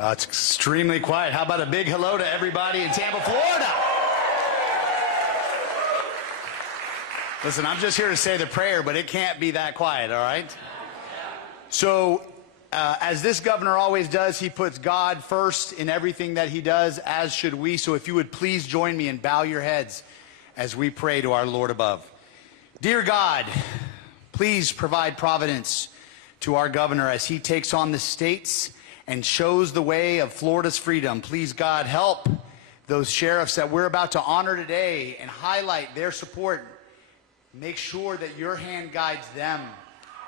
Well, it's extremely quiet. How about a big hello to everybody in Tampa, Florida? Listen, I'm just here to say the prayer, but it can't be that quiet, all right? So, as this governor always does, he puts God first in everything that he does, as should we. So if you would please join me and bow your heads as we pray to our Lord above. Dear God, please provide providence to our governor as he takes on the states and shows the way of Florida's freedom. Please, God, help those sheriffs that we're about to honor today and highlight their support. Make sure that your hand guides them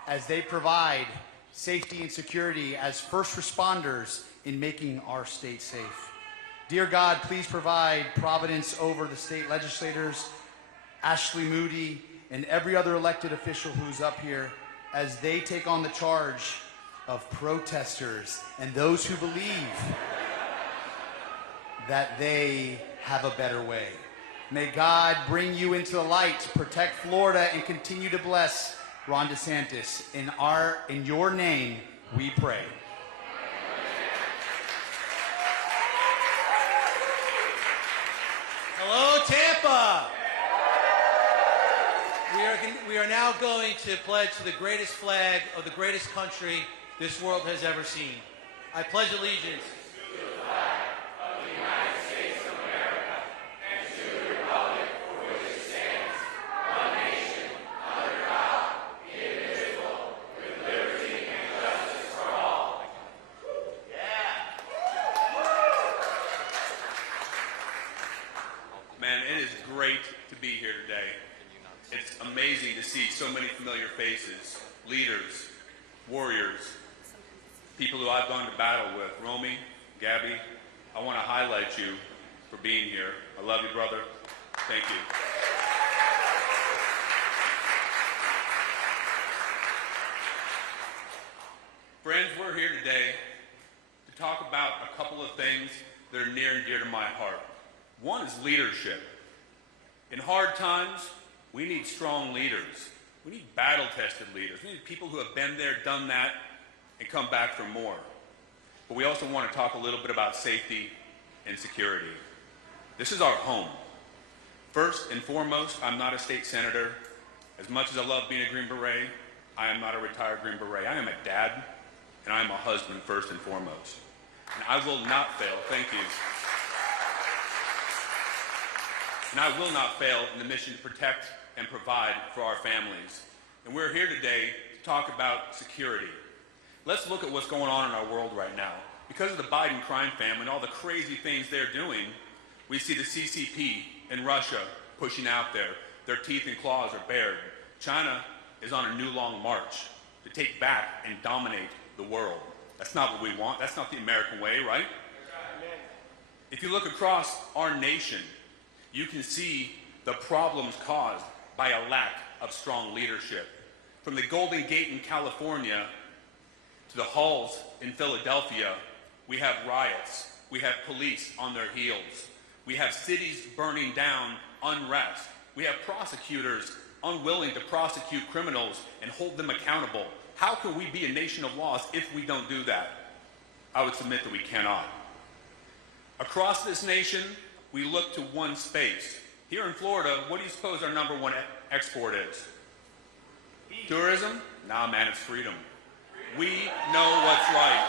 as they provide safety and security as first responders in making our state safe. Dear God, please provide providence over the state legislators, Ashley Moody, and every other elected official who's up here as they take on the charge of protesters and those who believe that they have a better way. May God bring you into the light, protect Florida, and continue to bless Ron DeSantis. In your name, we pray. Hello, Tampa. We are now going to pledge to the greatest flag of the greatest country this world has ever seen. I pledge allegiance to the flag of the United States of America and to the republic for which it stands, one nation, under God, indivisible, with liberty and justice for all. Yeah. Man, it is great to be here today. It's amazing to see so many familiar faces, leaders, warriors, people who I've gone to battle with. Romy, Gabby, I want to highlight you for being here. I love you, brother. Thank you. Friends, we're here today to talk about a couple of things that are near and dear to my heart. One is leadership. In hard times, we need strong leaders. We need battle-tested leaders. We need people who have been there, done that, and come back for more. But we also want to talk a little bit about safety and security. This is our home. First and foremost, I'm not a state senator. As much as I love being a Green Beret, I am not a retired Green Beret. I am a dad, and I am a husband first and foremost. And I will not fail, thank you. And I will not fail in the mission to protect and provide for our families. And we're here today to talk about security. Let's look at what's going on in our world right now. Because of the Biden crime family and all the crazy things they're doing, we see the CCP in Russia pushing out there. Their teeth and claws are bared. China is on a new long march to take back and dominate the world. That's not what we want. That's not the American way, right? If you look across our nation, you can see the problems caused by a lack of strong leadership. From the Golden Gate in California to the halls in Philadelphia, we have riots. We have police on their heels. We have cities burning down, unrest. We have prosecutors unwilling to prosecute criminals and hold them accountable. How can we be a nation of laws if we don't do that? I would submit that we cannot. Across this nation, we look to one space. Here in Florida, what do you suppose our #1 export is? Tourism? Nah, man, it's freedom. We know what's right.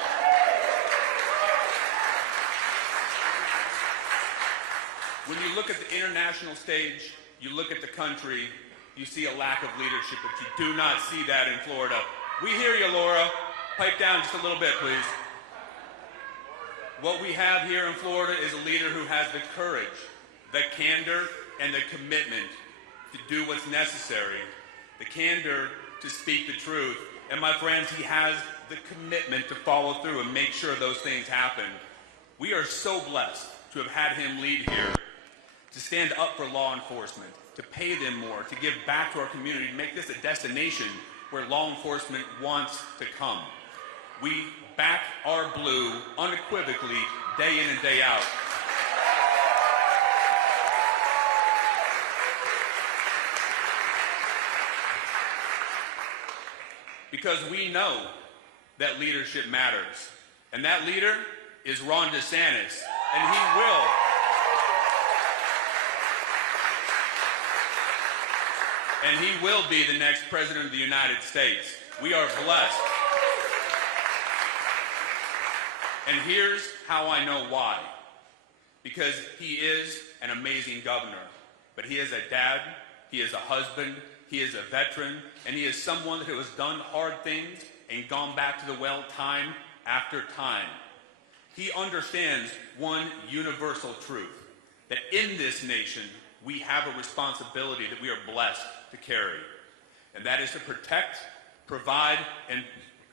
When you look at the international stage, you look at the country, you see a lack of leadership, but you do not see that in Florida. We hear you, Laura. Pipe down just a little bit, please. What we have here in Florida is a leader who has the courage, the candor, and the commitment to do what's necessary, the candor to speak the truth. And my friends, he has the commitment to follow through and make sure those things happen. We are so blessed to have had him lead here, to stand up for law enforcement, to pay them more, to give back to our community, to make this a destination where law enforcement wants to come. We back our blue unequivocally, day in and day out. Because we know that leadership matters. And that leader is Ron DeSantis, and he will be the next president of the United States. We are blessed. And here's how I know why. Because he is an amazing governor, but he is a dad, he is a husband, he is a veteran, and he is someone who has done hard things and gone back to the well time after time. He understands one universal truth, that in this nation, we have a responsibility that we are blessed to carry, and that is to protect, provide, and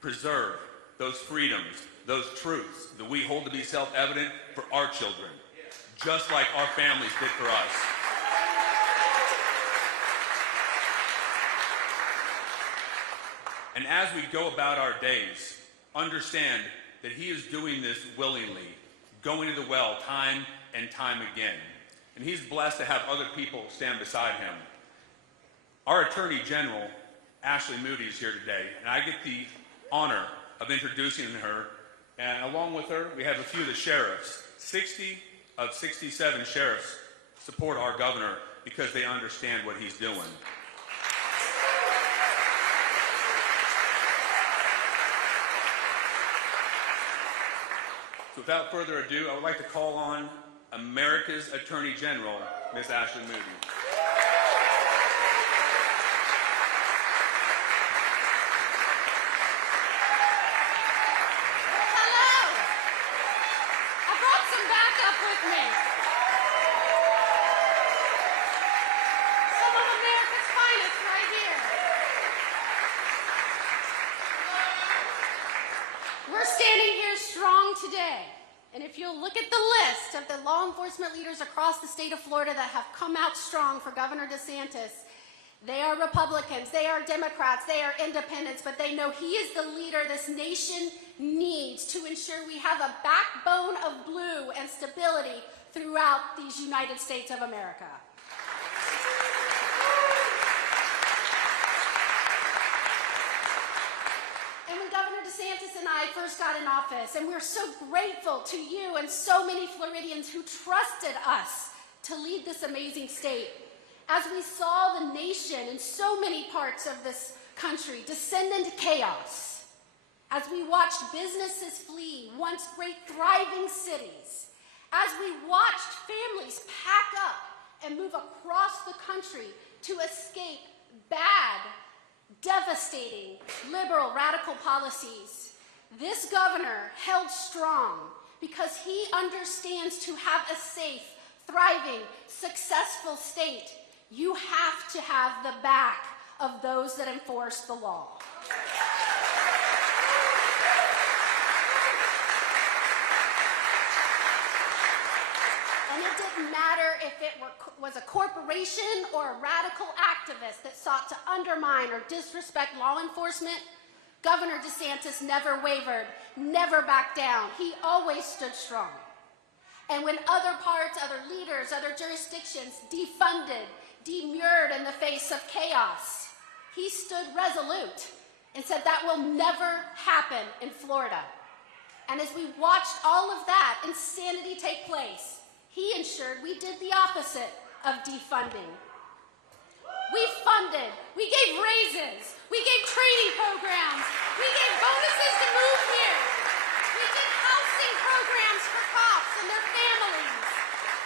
preserve those freedoms, those truths that we hold to be self-evident for our children, just like our families did for us. And as we go about our days, understand that he is doing this willingly, going to the well time and time again. And he's blessed to have other people stand beside him. Our Attorney General, Ashley Moody, is here today, and I get the honor of introducing her. And along with her, we have a few of the sheriffs. 60 of 67 sheriffs support our governor because they understand what he's doing. So without further ado, I would like to call on America's Attorney General, Ms. Ashley Moody. Today, and if you'll look at the list of the law enforcement leaders across the state of Florida that have come out strong for Governor DeSantis, they are Republicans, they are Democrats, they are independents, but they know he is the leader this nation needs to ensure we have a backbone of blue and stability throughout these United States of America. Governor DeSantis and I first got in office, and we're so grateful to you and so many Floridians who trusted us to lead this amazing state. As we saw the nation in so many parts of this country descend into chaos, as we watched businesses flee once great thriving cities, as we watched families pack up and move across the country to escape bad, devastating, liberal, radical policies, this governor held strong because he understands to have a safe, thriving, successful state, you have to have the back of those that enforce the law. And it didn't matter if it was a corporation or a radical activist that sought to undermine or disrespect law enforcement, Governor DeSantis never wavered, never backed down. He always stood strong. And when other parts, other leaders, other jurisdictions defunded, demurred in the face of chaos, he stood resolute and said that will never happen in Florida. And as we watched all of that insanity take place, he ensured we did the opposite of defunding. We funded, we gave raises, we gave training programs, we gave bonuses to move here. We did housing programs for cops and their families.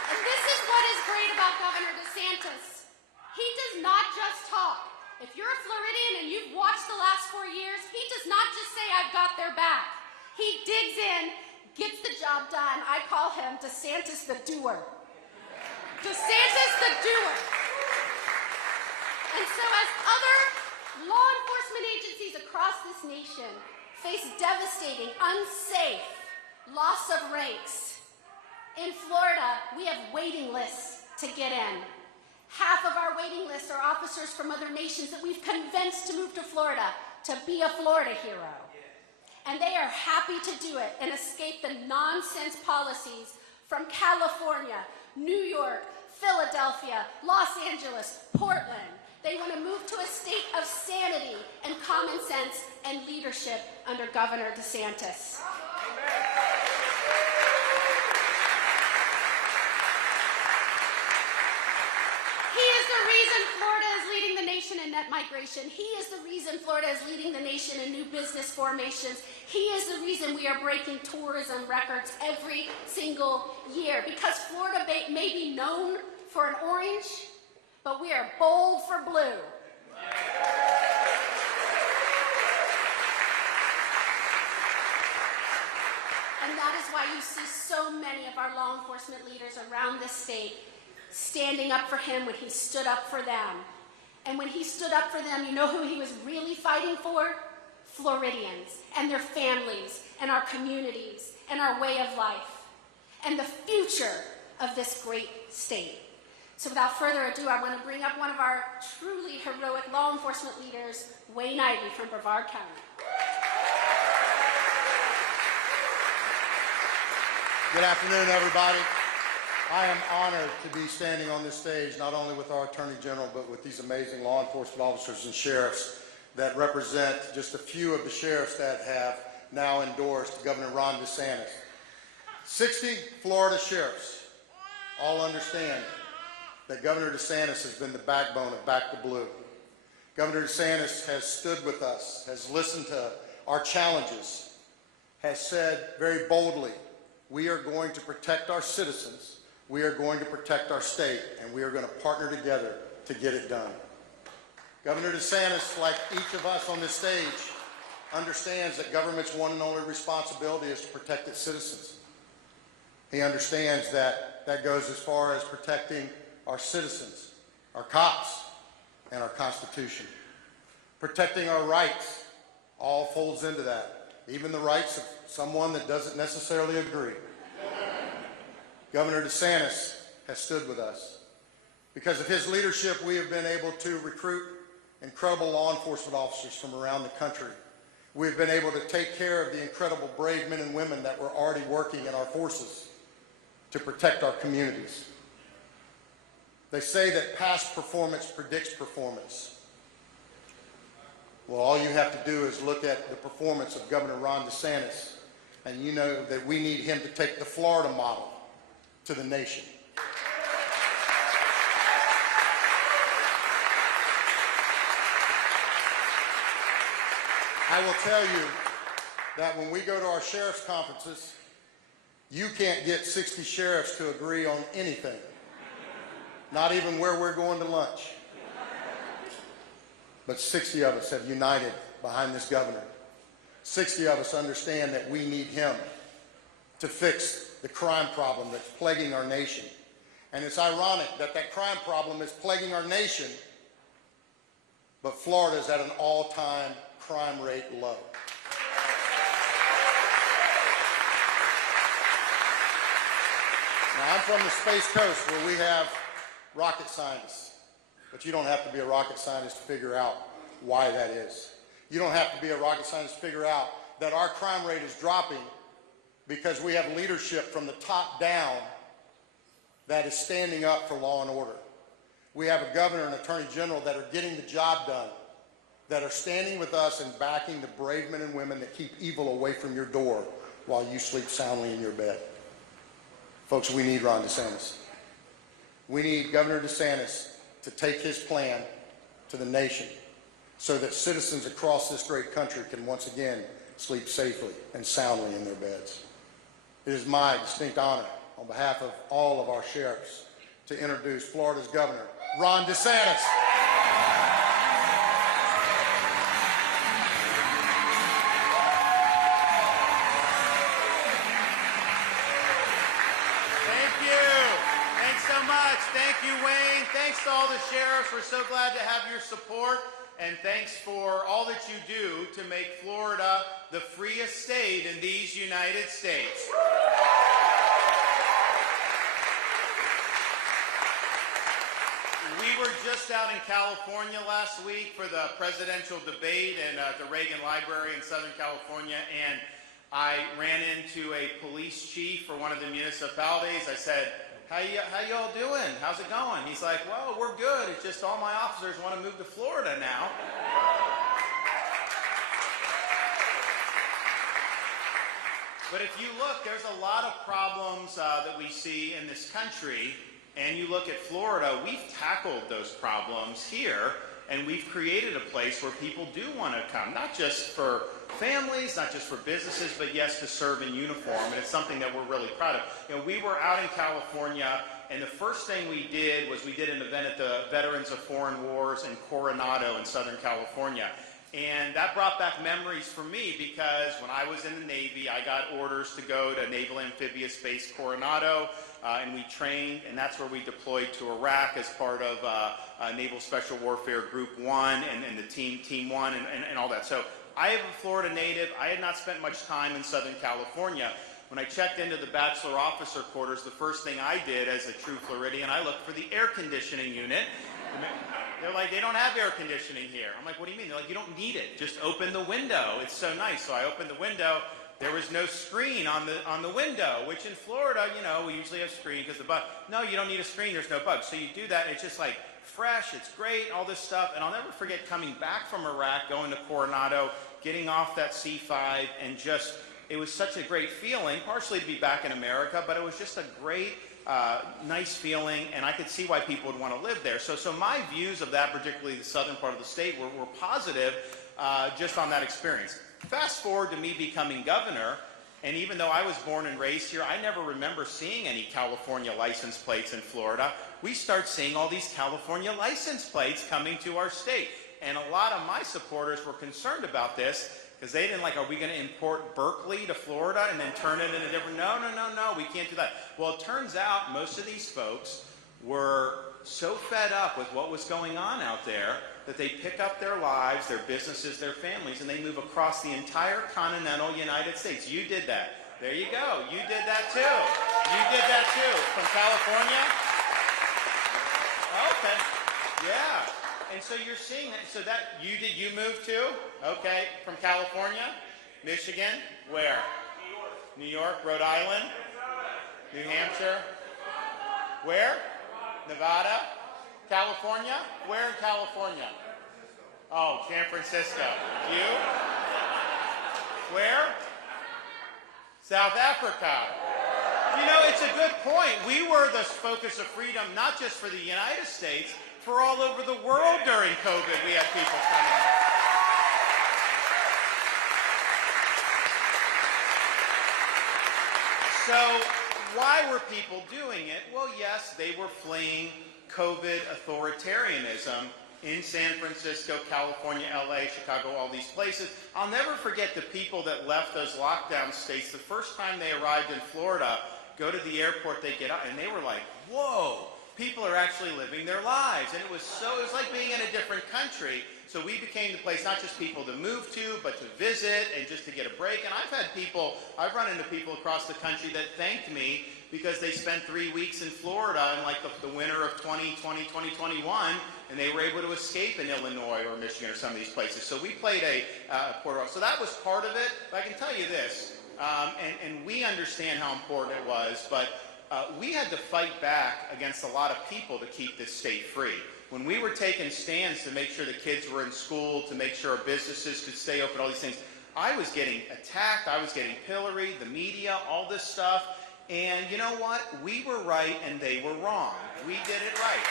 And this is what is great about Governor DeSantis. He does not just talk. If you're a Floridian and you've watched the last 4 years, he does not just say, I've got their back. He digs in, gets the job done. I call him DeSantis the doer. DeSantis the doer. And so as other law enforcement agencies across this nation face devastating, unsafe loss of ranks, in Florida, we have waiting lists to get in. Half of our waiting lists are officers from other nations that we've convinced to move to Florida to be a Florida hero. And they are happy to do it and escape the nonsense policies from California, New York, Philadelphia, Los Angeles, Portland. They want to move to a state of sanity and common sense and leadership under Governor DeSantis. Amen. Florida is leading the nation in net migration. He is the reason Florida is leading the nation in new business formations. He is the reason we are breaking tourism records every single year. Because Florida may be known for an orange, but we are bold for blue. And that is why you see so many of our law enforcement leaders around this state standing up for him when he stood up for them. And when he stood up for them, you know who he was really fighting for? Floridians and their families and our communities and our way of life and the future of this great state. So without further ado, I want to bring up one of our truly heroic law enforcement leaders, Wayne Ivey from Brevard County. Good afternoon, everybody. I am honored to be standing on this stage, not only with our Attorney General, but with these amazing law enforcement officers and sheriffs that represent just a few of the sheriffs that have now endorsed Governor Ron DeSantis. 60 Florida sheriffs all understand that Governor DeSantis has been the backbone of Back to Blue. Governor DeSantis has stood with us, has listened to our challenges, has said very boldly, we are going to protect our citizens, we are going to protect our state, and we are going to partner together to get it done. Governor DeSantis, like each of us on this stage, understands that government's one and only responsibility is to protect its citizens. He understands that that goes as far as protecting our citizens, our cops, and our Constitution. Protecting our rights all folds into that, even the rights of someone that doesn't necessarily agree. Governor DeSantis has stood with us. Because of his leadership, we have been able to recruit incredible law enforcement officers from around the country. We've been able to take care of the incredible brave men and women that were already working in our forces to protect our communities. They say that past performance predicts performance. Well, all you have to do is look at the performance of Governor Ron DeSantis, and you know that we need him to take the Florida model to the nation. I will tell you that when we go to our sheriff's conferences, you can't get 60 sheriffs to agree on anything, not even where we're going to lunch. But 60 of us have united behind this governor. 60 of us understand that we need him to fix the crime problem that's plaguing our nation. And it's ironic that that crime problem is plaguing our nation, but Florida is at an all-time crime rate low. Now, I'm from the Space Coast where we have rocket scientists, but you don't have to be a rocket scientist to figure out why that is. You don't have to be a rocket scientist to figure out that our crime rate is dropping because we have leadership from the top down that is standing up for law and order. We have a governor and attorney general that are getting the job done, that are standing with us and backing the brave men and women that keep evil away from your door while you sleep soundly in your bed. Folks, we need Ron DeSantis. We need Governor DeSantis to take his plan to the nation so that citizens across this great country can once again sleep safely and soundly in their beds. It is my distinct honor, on behalf of all of our sheriffs, to introduce Florida's Governor, Ron DeSantis. Thank you, Wayne. Thanks to all the sheriffs. We're so glad to have your support. And thanks for all that you do to make Florida the freest state in these United States. We were just out in California last week for the presidential debate at the Reagan Library in Southern California, and I ran into a police chief for one of the municipalities. I said, how y'all doing? How's it going? He's like, well, we're good. It's just all my officers want to move to Florida now. But if you look, there's a lot of problems that we see in this country, and you look at Florida, we've tackled those problems here, and we've created a place where people do want to come, not just for families, not just for businesses, but yes, to serve in uniform, and it's something that we're really proud of. You know, we were out in California, and the first thing we did was we did an event at the Veterans of Foreign Wars in Coronado in Southern California. And that brought back memories for me because when I was in the Navy, I got orders to go to Naval Amphibious Base Coronado, and we trained, and that's where we deployed to Iraq as part of Naval Special Warfare Group 1 and the Team 1 and all that. So I am a Florida native. I had not spent much time in Southern California. When I checked into the bachelor officer quarters, the first thing I did as a true Floridian, I looked for the air conditioning unit. They're like, they don't have air conditioning here. I'm like, what do you mean? They're like, you don't need it. Just open the window. It's so nice. So I opened the window. There was no screen on the window, which in Florida, you know, we usually have screen because the bug. No, you don't need a screen. There's no bug. So you do that. And it's just like fresh. It's great. All this stuff. And I'll never forget coming back from Iraq, going to Coronado, getting off that C-5, and just, it was such a great feeling, partially to be back in America, but it was just a great, nice feeling, and I could see why people would want to live there. So my views of that, particularly the southern part of the state, were positive just on that experience. Fast forward to me becoming governor, and even though I was born and raised here, I never remember seeing any California license plates in Florida. We start seeing all these California license plates coming to our state, and a lot of my supporters were concerned about this, because they didn't like, are we going to import Berkeley to Florida and then turn it into different? No, we can't do that. Well, it turns out most of these folks were so fed up with what was going on out there that they pick up their lives, their businesses, their families, and they move across the entire continental United States. You did that. There you go. You did that too. You did that too. From California? Okay. Yeah. And so you're seeing that. So that you moved to? Okay. From California? Michigan? Where? New York, Rhode Island? New Hampshire? Where? Nevada? California? Where in California? Oh, San Francisco. You? Where? South Africa. You know, it's a good point. We were the focus of freedom, not just for the United States, for all over the world during COVID. We had people coming in. So why were people doing it? Well, yes, they were fleeing COVID authoritarianism in San Francisco, California, LA, Chicago, all these places. I'll never forget the people that left those lockdown states. The first time they arrived in Florida, go to the airport, they get out, and they were like, whoa, people are actually living their lives. And it was like being in a different country. So we became the place, not just people to move to, but to visit and just to get a break. And I've run into people across the country that thanked me because they spent 3 weeks in Florida in like the winter of 2020, 2021, and they were able to escape in Illinois or Michigan or some of these places. So we played a Puerto Rico. So that was part of it. But I can tell you this, and we understand how important it was, but we had to fight back against a lot of people to keep this state free. When we were taking stands to make sure the kids were in school, to make sure our businesses could stay open, all these things, I was getting attacked, I was getting pilloried, the media, all this stuff. And you know what? We were right and they were wrong. We did it right.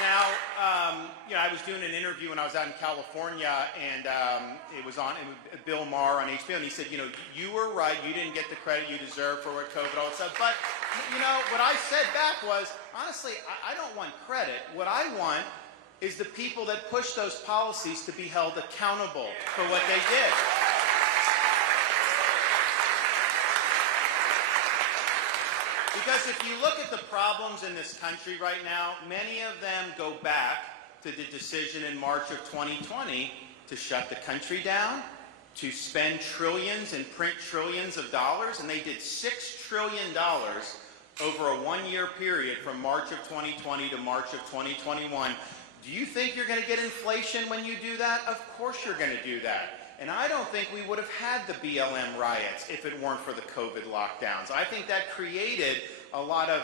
Now, I was doing an interview when I was out in California, and it was Bill Maher on HBO, and he said, you were right. You didn't get the credit you deserve for what COVID, all that stuff. But, what I said back was, honestly, I don't want credit. What I want is the people that push those policies to be held accountable for what they did. Because if you look at the problems in this country right now, many of them go back to the decision in March of 2020 to shut the country down, to spend trillions and print trillions of dollars, and they did $6 trillion over a one-year period from March of 2020 to March of 2021. Do you think you're going to get inflation when you do that? Of course you're going to do that. And I don't think we would have had the BLM riots if it weren't for the COVID lockdowns. I think that created a lot of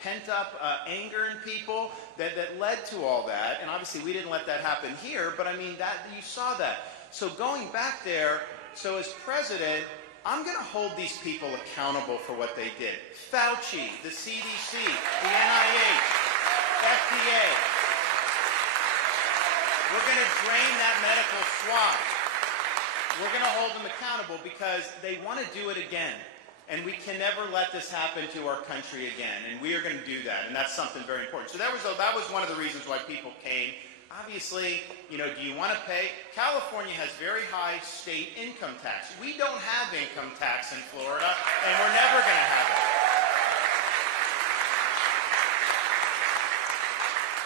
pent-up anger in people that led to all that. And obviously we didn't let that happen here, but I mean, you saw that. So going back there, So as president, I'm going to hold these people accountable for what they did. Fauci, the CDC, the NIH, FDA. We're going to drain that medical swamp. We're going to hold them accountable because they want to do it again. And we can never let this happen to our country again. And we are going to do that. And that's something very important. So that was one of the reasons why people came. Obviously, do you want to pay? California has very high state income tax. We don't have income tax in Florida, and we're never going to have it.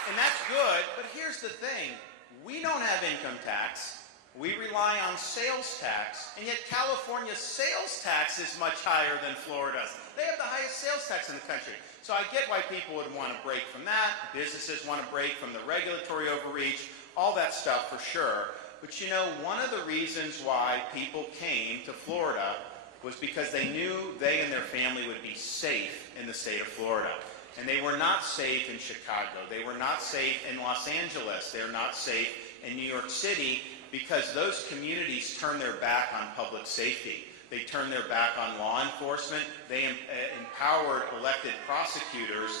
And that's good, but here's the thing. We don't have income tax. We rely on sales tax, and yet California's sales tax is much higher than Florida's. They have the highest sales tax in the country. So I get why people would want to break from that. Businesses want to break from the regulatory overreach, all that stuff for sure. But one of the reasons why people came to Florida was because they knew they and their family would be safe in the state of Florida. And they were not safe in Chicago. They were not safe in Los Angeles. They're not safe in New York City because those communities turn their back on public safety. They turned their back on law enforcement. They empowered elected prosecutors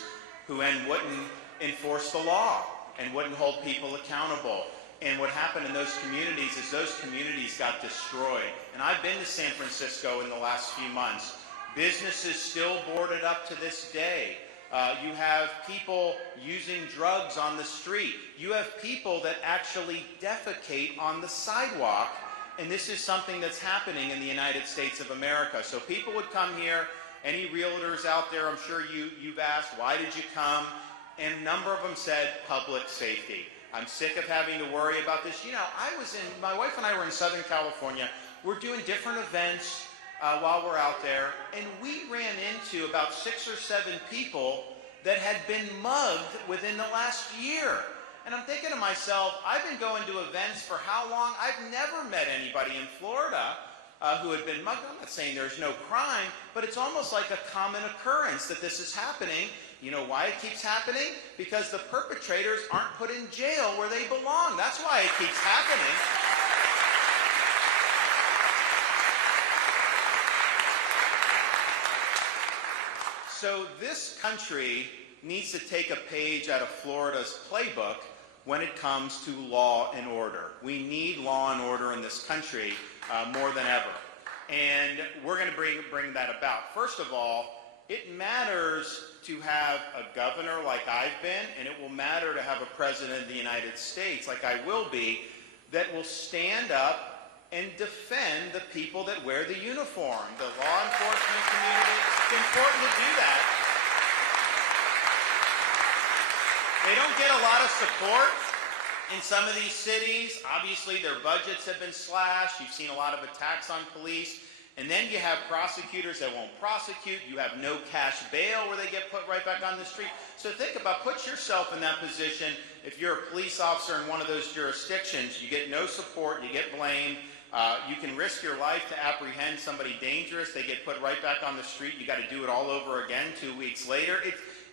who then wouldn't enforce the law and wouldn't hold people accountable. And what happened in those communities is those communities got destroyed. And I've been to San Francisco in the last few months. Businesses still boarded up to this day. You have people using drugs on the street. You have people that actually defecate on the sidewalk. And this is something that's happening in the United States of America. So people would come here. Any realtors out there, I'm sure you've asked, why did you come? And a number of them said public safety. I'm sick of having to worry about this. My wife and I were in Southern California. We're doing different events while we're out there, and we ran into about 6 or 7 people that had been mugged within the last year. And I'm thinking to myself, I've been going to events for how long? I've never met anybody in Florida who had been mugged. I'm not saying there's no crime, but it's almost like a common occurrence that this is happening. You know why it keeps happening? Because the perpetrators aren't put in jail where they belong. That's why it keeps happening. So this country needs to take a page out of Florida's playbook when it comes to law and order. We need law and order in this country more than ever. And we're going to bring that about. First of all, it matters to have a governor like I've been, and it will matter to have a president of the United States like I will be, that will stand up and defend the people that wear the uniform, the law enforcement community. It's important to do that. They don't get a lot of support in some of these cities. Obviously, their budgets have been slashed. You've seen a lot of attacks on police. And then you have prosecutors that won't prosecute. You have no cash bail where they get put right back on the street. So put yourself in that position. If you're a police officer in one of those jurisdictions, you get no support, you get blamed. You can risk your life to apprehend somebody dangerous. They get put right back on the street. You got to do it all over again 2 weeks later.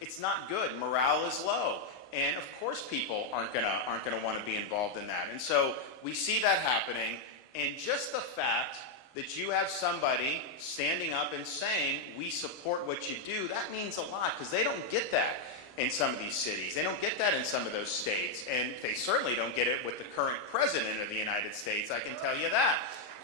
It's not good. Morale is low. And of course people aren't gonna want to be involved in that. And so we see that happening. And just the fact that you have somebody standing up and saying, we support what you do, that means a lot, because they don't get that in some of these cities. They don't get that in some of those states. And they certainly don't get it with the current president of the United States, I can tell you that.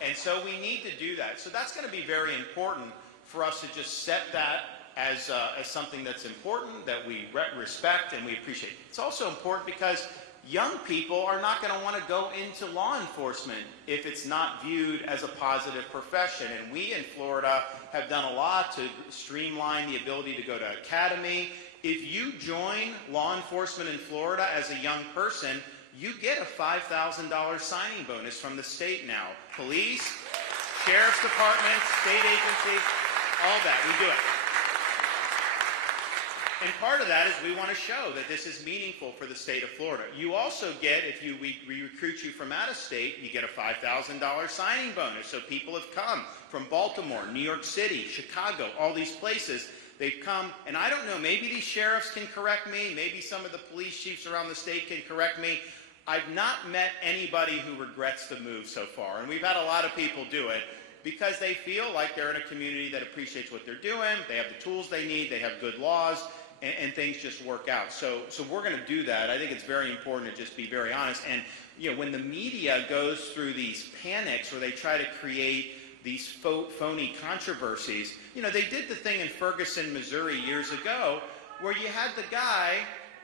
And so we need to do that. So that's going to be very important for us to just set that as something that's important, that we respect and we appreciate. It's also important because young people are not going to want to go into law enforcement if it's not viewed as a positive profession. And we in Florida have done a lot to streamline the ability to go to academy. If you join law enforcement in Florida as a young person, you get a $5,000 signing bonus from the state now. Police, sheriff's department, state agencies, all that, we do it. And part of that is we want to show that this is meaningful for the state of Florida. You also get, if we recruit you from out of state, you get a $5,000 signing bonus. So people have come from Baltimore, New York City, Chicago, all these places. They've come, and I don't know, maybe these sheriffs can correct me, maybe some of the police chiefs around the state can correct me. I've not met anybody who regrets the move so far, and we've had a lot of people do it because they feel like they're in a community that appreciates what they're doing, they have the tools they need, they have good laws, and things just work out. So we're going to do that. I think it's very important to just be very honest. And when the media goes through these panics where they try to create these phony controversies, they did the thing in Ferguson, Missouri years ago where you had the guy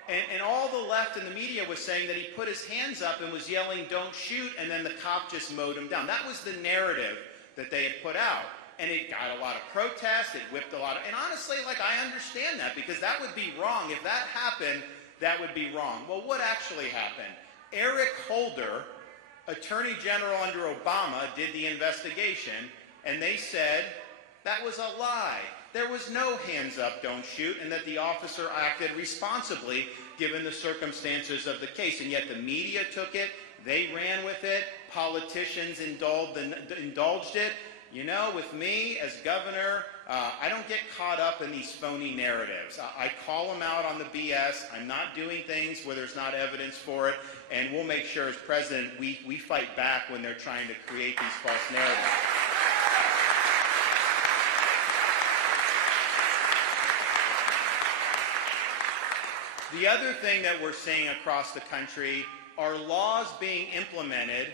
and all the left and the media was saying that he put his hands up and was yelling, "Don't shoot," and then the cop just mowed him down. That was the narrative that they had put out. And it got a lot of protests, it whipped a lot of, and honestly, I understand that because that would be wrong. If that happened, that would be wrong. Well, what actually happened? Eric Holder, Attorney General under Obama, did the investigation, and they said that was a lie. There was no hands up, don't shoot, and that the officer acted responsibly given the circumstances of the case. And yet the media took it, they ran with it, politicians indulged it. With me as governor, I don't get caught up in these phony narratives. I call them out on the BS. I'm not doing things where there's not evidence for it, and we'll make sure as president we fight back when they're trying to create these false narratives. The other thing that we're seeing across the country are laws being implemented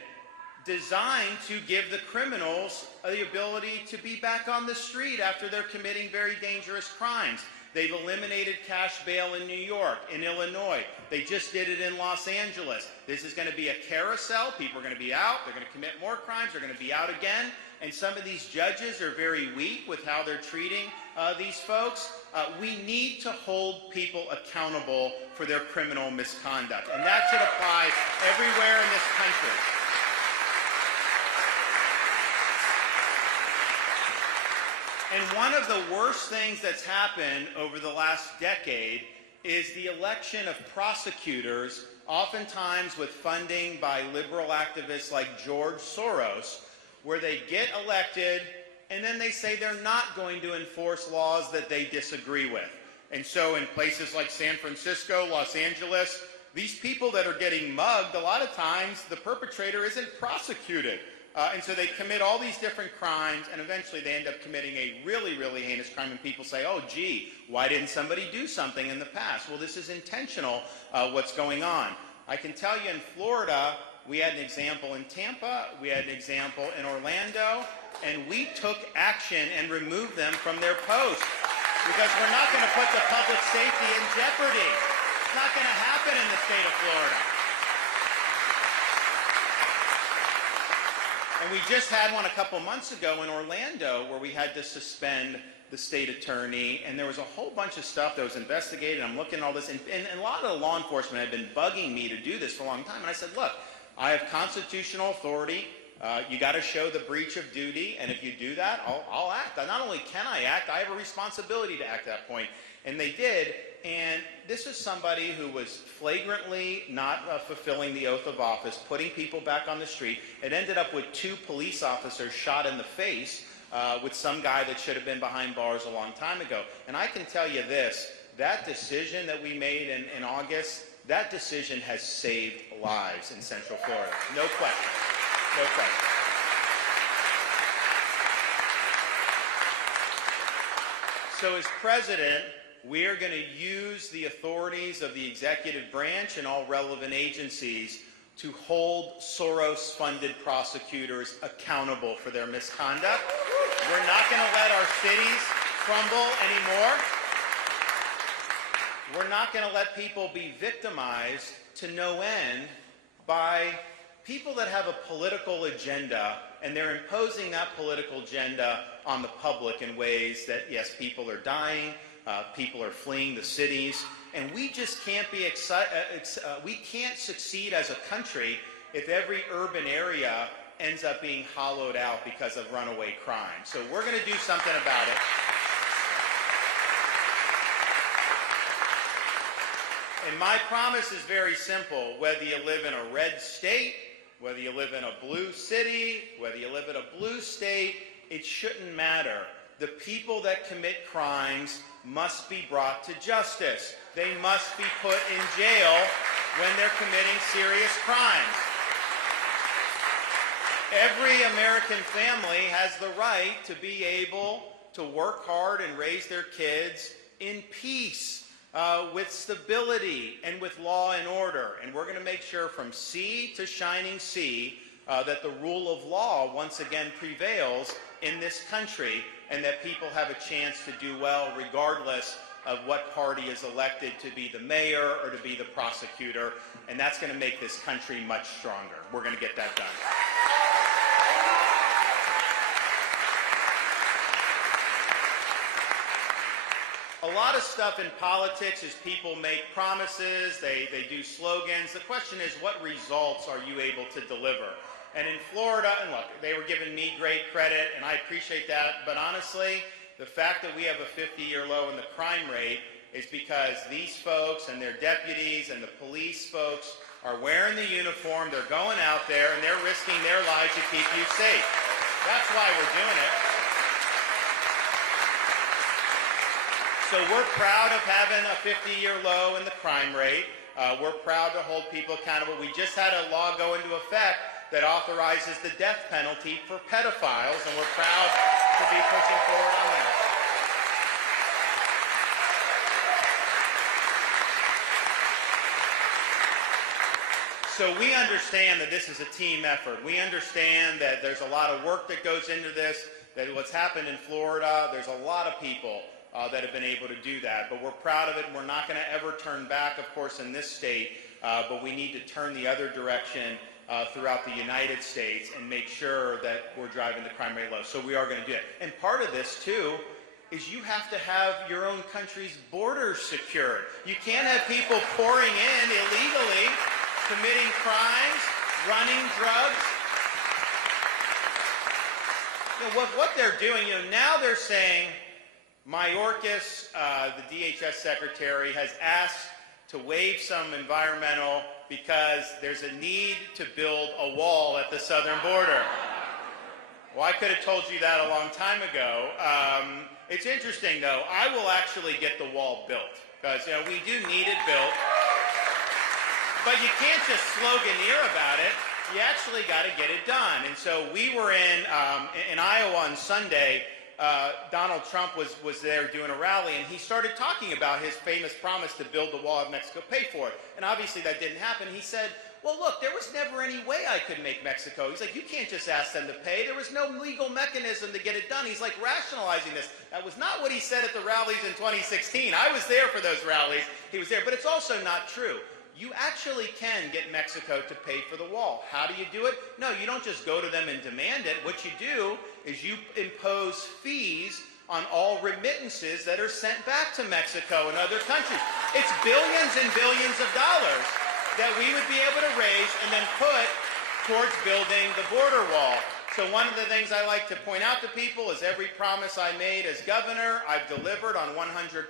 designed to give the criminals the ability to be back on the street after they're committing very dangerous crimes. They've eliminated cash bail in New York, in Illinois. They just did it in Los Angeles. This is going to be a carousel. People are going to be out. They're going to commit more crimes. They're going to be out again. And some of these judges are very weak with how they're treating these folks. We need to hold people accountable for their criminal misconduct. And that should apply everywhere in this country. And one of the worst things that's happened over the last decade is the election of prosecutors, oftentimes with funding by liberal activists like George Soros, where they get elected and then they say they're not going to enforce laws that they disagree with. And so in places like San Francisco, Los Angeles, these people that are getting mugged, a lot of times the perpetrator isn't prosecuted. And so they commit all these different crimes, and eventually they end up committing a really, really heinous crime, and people say, "Oh, gee, why didn't somebody do something in the past?" Well, this is intentional, what's going on. I can tell you in Florida, we had an example in Tampa, we had an example in Orlando, and we took action and removed them from their posts because we're not going to put the public safety in jeopardy. It's not going to happen in the state of Florida. And we just had one a couple months ago in Orlando where we had to suspend the state attorney, and there was a whole bunch of stuff that was investigated. I'm looking at all this, and a lot of the law enforcement had been bugging me to do this for a long time. And I said, look, I have constitutional authority. You got to show the breach of duty, and if you do that, I'll act. Not only can I act, I have a responsibility to act at that point. And they did, and this is somebody who was flagrantly not fulfilling the oath of office, putting people back on the street. It ended up with 2 police officers shot in the face with some guy that should have been behind bars a long time ago. And I can tell you this, that decision that we made in August, that decision has saved lives in Central Florida. No question. No question. So as president, we are going to use the authorities of the executive branch and all relevant agencies to hold Soros-funded prosecutors accountable for their misconduct. We're not going to let our cities crumble anymore. We're not going to let people be victimized to no end by people that have a political agenda, and they're imposing that political agenda on the public in ways that, yes, people are dying, people are fleeing the cities, and we just can't be we can't succeed as a country if every urban area ends up being hollowed out because of runaway crime. So we're going to do something about it. And my promise is very simple. Whether you live in a red state, whether you live in a blue city, whether you live in a blue state, it shouldn't matter. the people that commit crimes must be brought to justice. They must be put in jail when they're committing serious crimes. Every American family has the right to be able to work hard and raise their kids in peace, with stability and with law and order. And we're going to make sure from sea to shining sea that the rule of law once again prevails in this country, and that people have a chance to do well regardless of what party is elected to be the mayor or to be the prosecutor. And that's going to make this country much stronger. We're going to get that done. A lot of stuff in politics is people make promises, they do slogans. The question is, what results are you able to deliver? And in Florida, and look, they were giving me great credit, and I appreciate that, but honestly, the fact that we have a 50-year low in the crime rate is because these folks and their deputies and the police folks are wearing the uniform, they're going out there, and they're risking their lives to keep you safe. That's why we're doing it. So we're proud of having a 50-year low in the crime rate. We're proud to hold people accountable. We just had a law go into effect that authorizes the death penalty for pedophiles, and we're proud to be pushing forward on that. So we understand that this is a team effort. We understand that there's a lot of work that goes into this, that what's happened in Florida, there's a lot of people that have been able to do that. But we're proud of it, and we're not going to ever turn back, of course, in this state, but we need to turn the other direction throughout the United States and make sure that we're driving the crime rate low. So we are going to do it. And part of this, too, is you have to have your own country's borders secured. You can't have people pouring in illegally, committing crimes, running drugs. You know, what they're doing, now they're saying, Mayorkas, the DHS secretary, has asked to waive some environmental because there's a need to build a wall at the southern border. Well, I could have told you that a long time ago. It's interesting, though. I will actually get the wall built because we do need it built. But you can't just sloganeer about it. You actually got to get it done. And so we were in Iowa on Sunday. Donald Trump was there doing a rally, and he started talking about his famous promise to build the wall of Mexico, pay for it. And obviously that didn't happen. He said, well, look, there was never any way I could make Mexico. He's like, you can't just ask them to pay. There was no legal mechanism to get it done. He's like rationalizing this. That was not what he said at the rallies in 2016. I was there for those rallies. He was there. But it's also not true. You actually can get Mexico to pay for the wall. How do you do it? No, you don't just go to them and demand it. What you do is you impose fees on all remittances that are sent back to Mexico and other countries. It's billions and billions of dollars that we would be able to raise and then put towards building the border wall. So one of the things I like to point out to people is every promise I made as governor, I've delivered on 100%.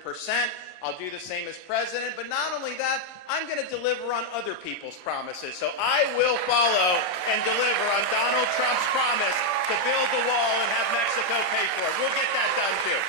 I'll do the same as president, but not only that, I'm going to deliver on other people's promises. So I will follow and deliver on Donald Trump's promise to build the wall and have Mexico pay for it. We'll get that done too.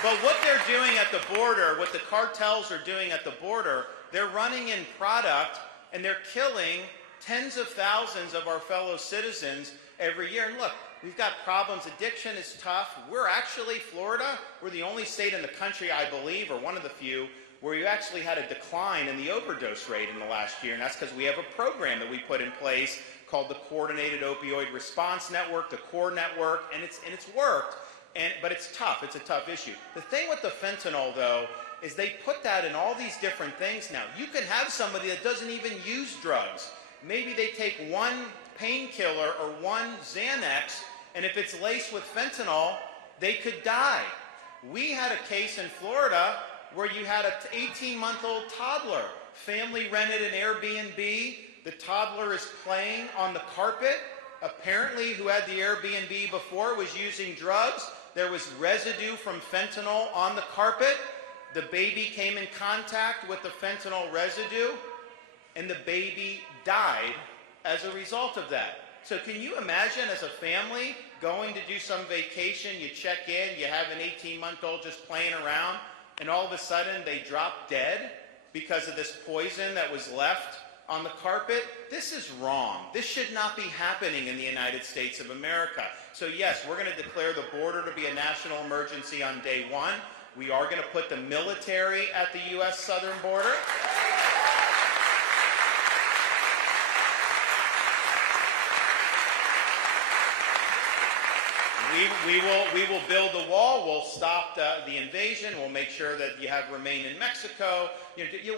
But what they're doing at the border, what the cartels are doing at the border, they're running in product and they're killing tens of thousands of our fellow citizens every year. And look, we've got problems. Addiction is tough. We're actually, Florida, we're the only state in the country, I believe, or one of the few, where you actually had a decline in the overdose rate in the last year. And that's because we have a program that we put in place called the Coordinated Opioid Response Network, the CORE Network, and it's worked. But it's tough. It's a tough issue. The thing with the fentanyl, though, is they put that in all these different things now. You can have somebody that doesn't even use drugs. Maybe they take one painkiller or one Xanax, and if it's laced with fentanyl, they could die. We had a case in Florida where you had an 18-month-old toddler. Family rented an Airbnb. The toddler is playing on the carpet. Apparently, who had the Airbnb before was using drugs. There was residue from fentanyl on the carpet. The baby came in contact with the fentanyl residue, and the baby died as a result of that. So can you imagine, as a family, going to do some vacation, you check in, you have an 18-month-old just playing around, and all of a sudden they drop dead because of this poison that was left on the carpet? This is wrong. This should not be happening in the United States of America. So yes, we're going to declare the border to be a national emergency on day one. We are going to put the military at the U.S. southern border. We will build the wall. We'll stop the invasion. We'll make sure that you have remain in Mexico.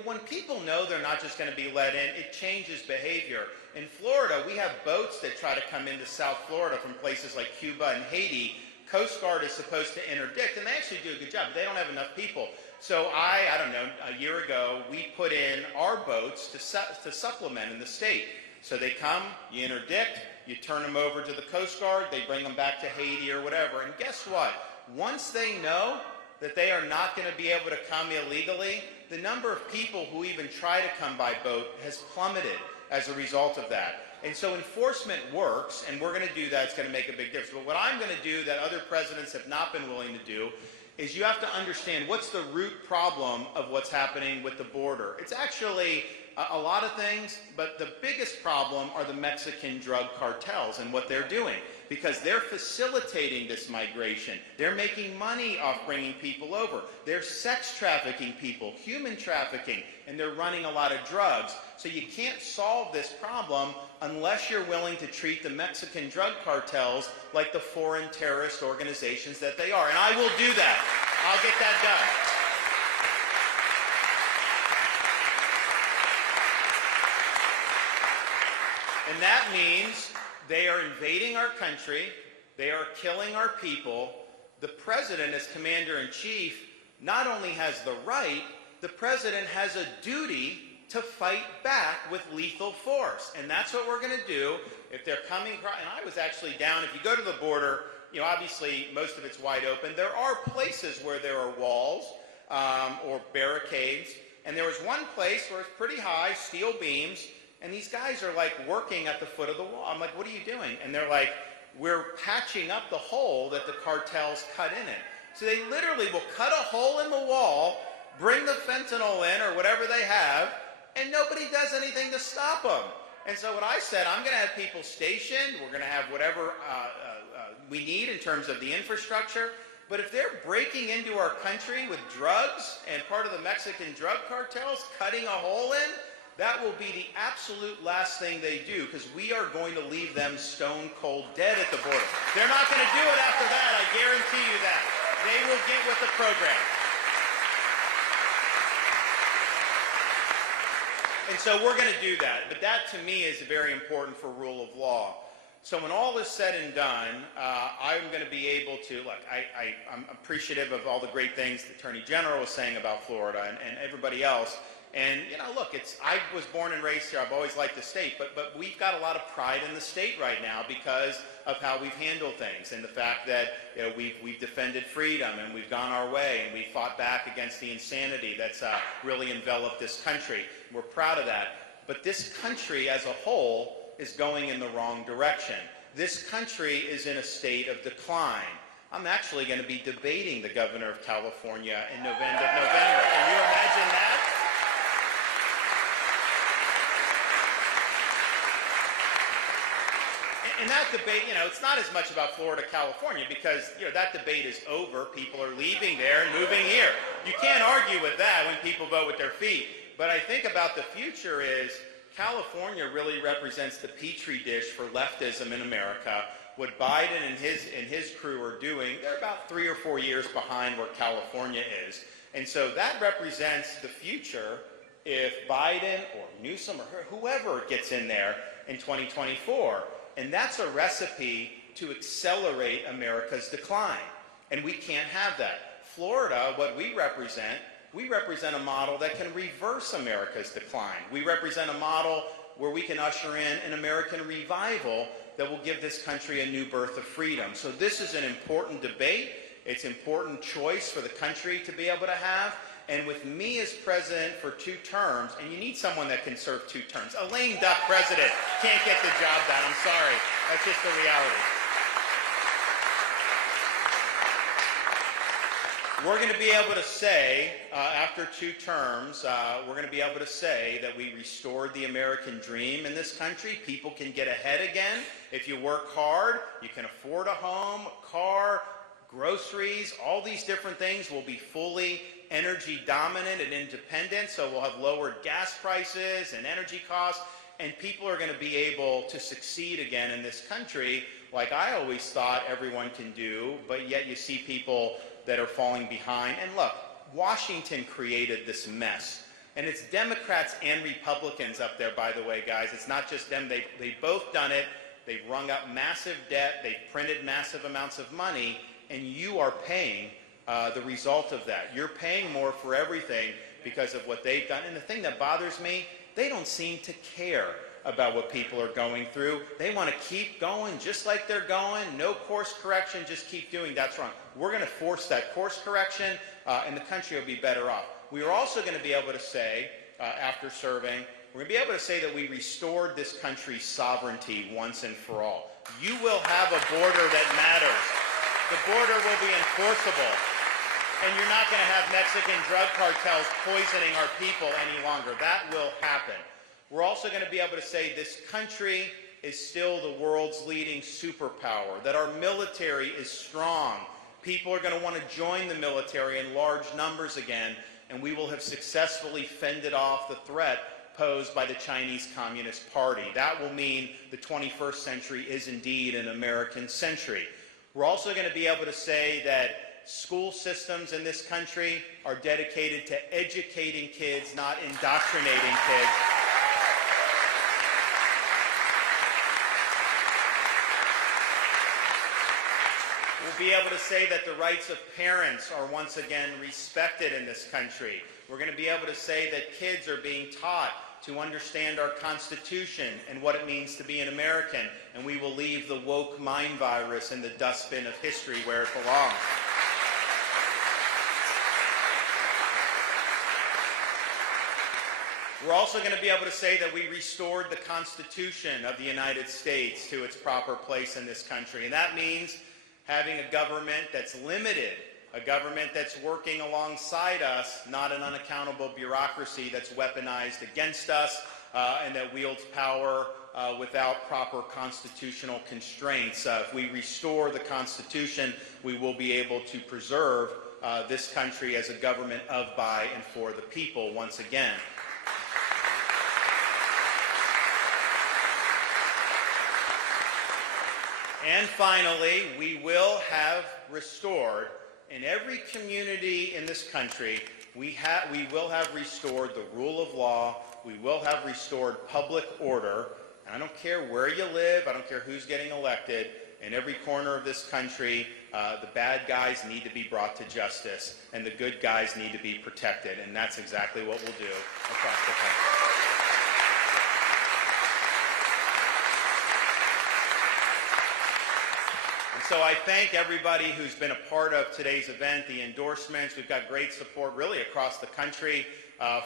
When people know they're not just going to be let in, it changes behavior. In Florida, we have boats that try to come into South Florida from places like Cuba and Haiti. Coast Guard is supposed to interdict, and they actually do a good job, but they don't have enough people. So I don't know, a year ago, we put in our boats to supplement in the state. So they come, you interdict, you turn them over to the Coast Guard, they bring them back to Haiti or whatever. And guess what? Once they know that they are not going to be able to come illegally, the number of people who even try to come by boat has plummeted as a result of that. And so enforcement works, and we're going to do that. It's going to make a big difference. But what I'm going to do that other presidents have not been willing to do is you have to understand what's the root problem of what's happening with the border. It's actually a lot of things, but the biggest problem are the Mexican drug cartels and what they're doing, because they're facilitating this migration. They're making money off bringing people over. They're sex trafficking people, human trafficking, and they're running a lot of drugs. So you can't solve this problem unless you're willing to treat the Mexican drug cartels like the foreign terrorist organizations that they are. And I will do that. I'll get that done. And that means they are invading our country, they are killing our people. The president, as commander-in-chief, not only has the right, the president has a duty to fight back with lethal force. And that's what we're going to do if they're coming. And I was actually down, if you go to the border, obviously most of it's wide open. There are places where there are walls or barricades. And there was one place where it's pretty high, steel beams, and these guys are like working at the foot of the wall. I'm like, what are you doing? And they're like, we're patching up the hole that the cartels cut in it. So they literally will cut a hole in the wall, bring the fentanyl in or whatever they have, and nobody does anything to stop them. And so what I said, I'm going to have people stationed. We're going to have whatever we need in terms of the infrastructure. But if they're breaking into our country with drugs and part of the Mexican drug cartels cutting a hole in, that will be the absolute last thing they do, because we are going to leave them stone cold dead at the border. They're not going to do it after that, I guarantee you that. They will get with the program. And so we're going to do that. But that, to me, is very important for rule of law. So when all is said and done, I'm going to be able to, look, I'm appreciative of all the great things the Attorney General was saying about Florida and everybody else. And, look, I was born and raised here. I've always liked the state, but we've got a lot of pride in the state right now because of how we've handled things and the fact that we've defended freedom and we've gone our way and we fought back against the insanity that's really enveloped this country. We're proud of that. But this country as a whole is going in the wrong direction. This country is in a state of decline. I'm actually going to be debating the governor of California in November. Can you imagine that? And that debate, it's not as much about Florida, California, because, that debate is over. People are leaving there and moving here. You can't argue with that when people vote with their feet. But I think about the future is California really represents the petri dish for leftism in America. What Biden and his crew are doing, they're about 3 or 4 years behind where California is. And so that represents the future if Biden or Newsom or whoever gets in there in 2024. And that's a recipe to accelerate America's decline. And we can't have that. Florida, what we represent a model that can reverse America's decline. We represent a model where we can usher in an American revival that will give this country a new birth of freedom. So this is an important debate. It's an important choice for the country to be able to have. And with me as president for 2 terms, and you need someone that can serve 2 terms. A lame duck president can't get the job done. I'm sorry. That's just the reality. we're going to be able to say, after 2 terms, we're going to be able to say that we restored the American dream in this country. People can get ahead again. If you work hard, you can afford a home, a car, groceries, all these different things will be fully energy dominant and independent, so we'll have lowered gas prices and energy costs, and people are going to be able to succeed again in this country like I always thought everyone can do, but yet you see people that are falling behind. And look, Washington created this mess. And it's Democrats and Republicans up there, by the way, guys. It's not just them. They've both done it. They've wrung up massive debt. They've printed massive amounts of money. And you are paying the result of that. You're paying more for everything because of what they've done. And the thing that bothers me, they don't seem to care about what people are going through. They want to keep going just like they're going. No course correction, just keep doing. That's wrong. We're going to force that course correction, and the country will be better off. We are also going to be able to say, after serving, we're going to be able to say that we restored this country's sovereignty once and for all. You will have a border that matters. The border will be enforceable. And you're not going to have Mexican drug cartels poisoning our people any longer. That will happen. We're also going to be able to say this country is still the world's leading superpower, that our military is strong. People are going to want to join the military in large numbers again, and we will have successfully fended off the threat posed by the Chinese Communist Party. That will mean the 21st century is indeed an American century. We're also going to be able to say that school systems in this country are dedicated to educating kids, not indoctrinating kids. We'll be able to say that the rights of parents are once again respected in this country. We're going to be able to say that kids are being taught to understand our Constitution and what it means to be an American, and we will leave the woke mind virus in the dustbin of history where it belongs. We're also going to be able to say that we restored the Constitution of the United States to its proper place in this country, and that means having a government that's limited, a government that's working alongside us, not an unaccountable bureaucracy that's weaponized against us and that wields power without proper constitutional constraints. If we restore the Constitution, we will be able to preserve this country as a government of, by, and for the people once again. And finally, we will have restored, in every community in this country, we will have restored the rule of law, we will have restored public order, and I don't care where you live, I don't care who's getting elected, in every corner of this country, the bad guys need to be brought to justice, and the good guys need to be protected, and that's exactly what we'll do across the country. So I thank everybody who's been a part of today's event, the endorsements. We've got great support really across the country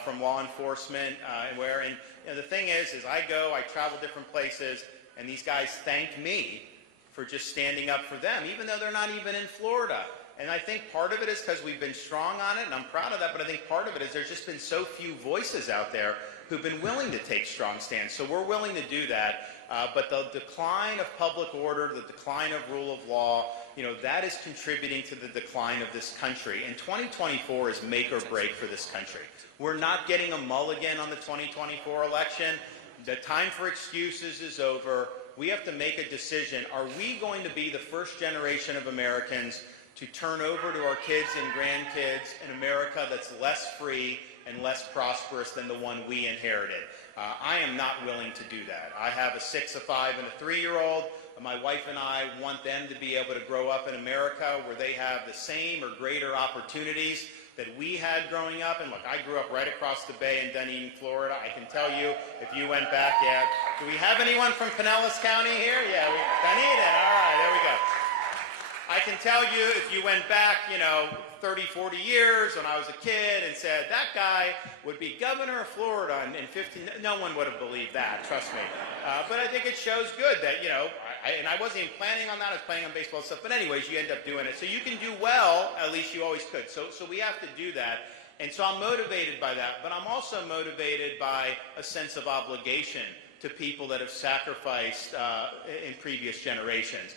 from law enforcement. And the thing is I travel different places, and these guys thank me for just standing up for them, even though they're not even in Florida. And I think part of it is because we've been strong on it, and I'm proud of that, but I think part of it is there's just been so few voices out there who've been willing to take strong stands. So we're willing to do that. But the decline of public order, the decline of rule of law, that is contributing to the decline of this country. And 2024 is make or break for this country. We're not getting a mulligan on the 2024 election. The time for excuses is over. We have to make a decision. Are we going to be the first generation of Americans to turn over to our kids and grandkids an America that's less free and less prosperous than the one we inherited? I am not willing to do that. I have a 6, a 5, and a 3-year-old. My wife and I want them to be able to grow up in America where they have the same or greater opportunities that we had growing up. And look, I grew up right across the bay in Dunedin, Florida. I can tell you, if you went back, do we have anyone from Pinellas County here? Yeah, Dunedin. All right, there we go. I can tell you, if you went back, 30, 40 years when I was a kid and said, that guy would be governor of Florida in 15, no one would have believed that, trust me. But I think it shows good that, And I wasn't even planning on that. I was planning on baseball stuff. But anyways, you end up doing it. So you can do well, at least you always could. So we have to do that. And so I'm motivated by that. But I'm also motivated by a sense of obligation to people that have sacrificed in previous generations.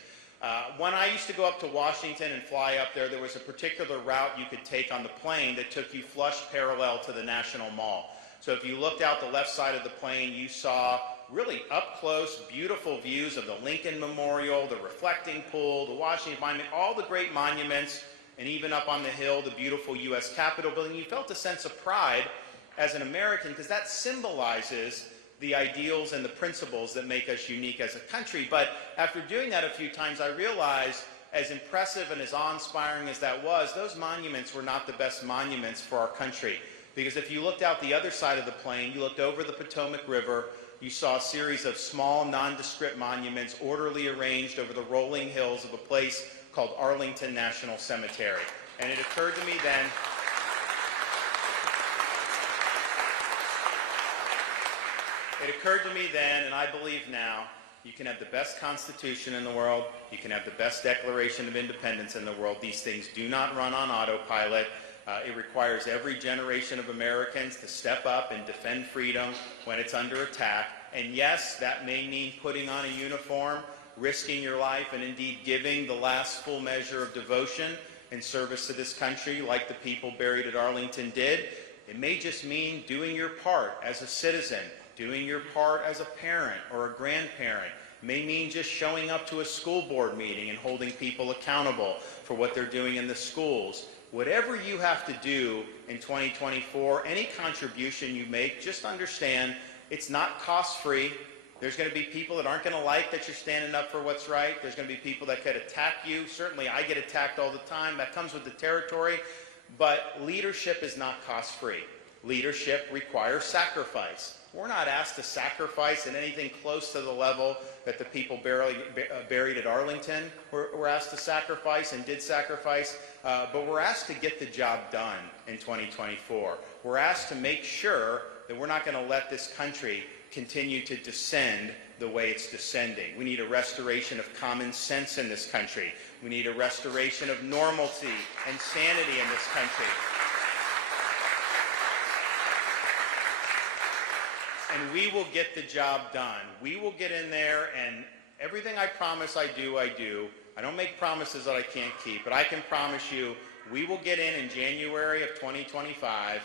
When I used to go up to Washington and fly up there, there was a particular route you could take on the plane that took you flush parallel to the National Mall. So if you looked out the left side of the plane, you saw really up close, beautiful views of the Lincoln Memorial, the reflecting pool, the Washington Monument, all the great monuments, and even up on the hill, the beautiful U.S. Capitol building. You felt a sense of pride as an American because that symbolizes the ideals and the principles that make us unique as a country. But after doing that a few times, I realized, as impressive and as awe-inspiring as that was, those monuments were not the best monuments for our country. Because if you looked out the other side of the plane, you looked over the Potomac River, you saw a series of small, nondescript monuments orderly arranged over the rolling hills of a place called Arlington National Cemetery. And it occurred to me then, and I believe now, you can have the best Constitution in the world, you can have the best Declaration of Independence in the world. These things do not run on autopilot. It requires every generation of Americans to step up and defend freedom when it's under attack. And yes, that may mean putting on a uniform, risking your life, and indeed giving the last full measure of devotion in service to this country like the people buried at Arlington did. It may just mean doing your part as a citizen, doing your part as a parent or a grandparent. It may mean just showing up to a school board meeting and holding people accountable for what they're doing in the schools. Whatever you have to do in 2024, any contribution you make, just understand it's not cost-free. There's going to be people that aren't going to like that you're standing up for what's right. There's going to be people that could attack you. Certainly, I get attacked all the time. That comes with the territory. But leadership is not cost-free. Leadership requires sacrifice. We're not asked to sacrifice in anything close to the level that the people buried at Arlington were asked to sacrifice and did sacrifice, but we're asked to get the job done in 2024. We're asked to make sure that we're not going to let this country continue to descend the way it's descending. We need a restoration of common sense in this country. We need a restoration of normalcy and sanity in this country. And we will get the job done. We will get in there, and everything I promise I do, I do. I don't make promises that I can't keep, but I can promise you we will get in January of 2025.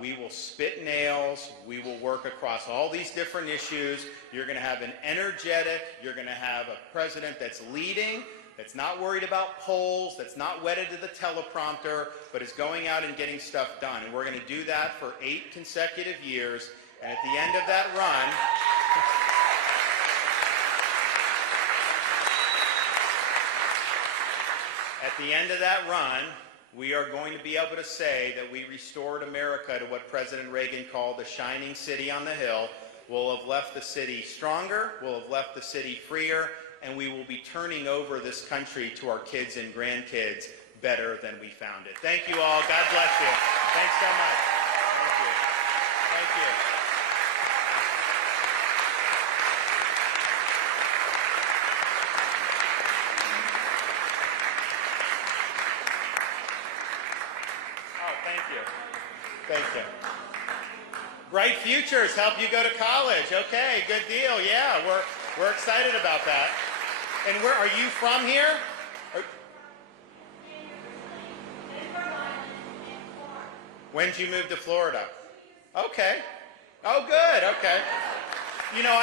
We will spit nails. We will work across all these different issues. You're going to have an energetic, you're going to have a president that's leading, that's not worried about polls, that's not wedded to the teleprompter, but is going out and getting stuff done. And we're going to do that for 8 consecutive years. And at the end of that run, we are going to be able to say that we restored America to what President Reagan called a shining city on the hill. We'll have left the city stronger, we'll have left the city freer, and we will be turning over this country to our kids and grandkids better than we found it. Thank you all. God bless you. Thanks so much. Thank you. Thank you. Thank you. Bright futures help you go to college. Okay, good deal. Yeah, we're excited about that. And where are you from here? When did you move to Florida? Okay. Oh, good. Okay. You know,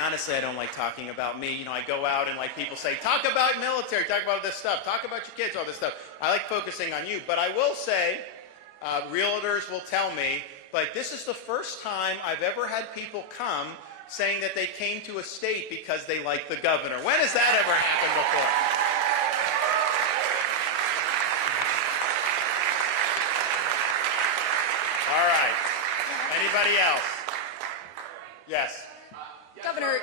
honestly, I don't like talking about me. You know, I go out and like people say, talk about military, talk about this stuff, talk about your kids, all this stuff. I like focusing on you. But I will say, realtors will tell me, like, this is the first time I've ever had people come saying that they came to a state because they like the governor. When has that ever happened before? All right. Anybody else? Yes. Governor.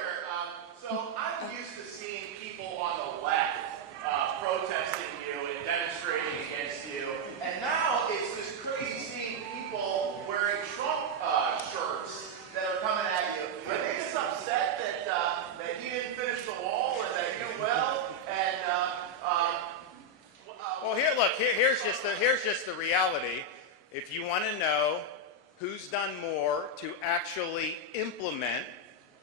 So I'm used to seeing people on the left protesting you and demonstrating against you, and now it's just crazy seeing people wearing Trump shirts that are coming at you. Are they just upset that look, here's just the reality. If you want to know who's done more to actually implement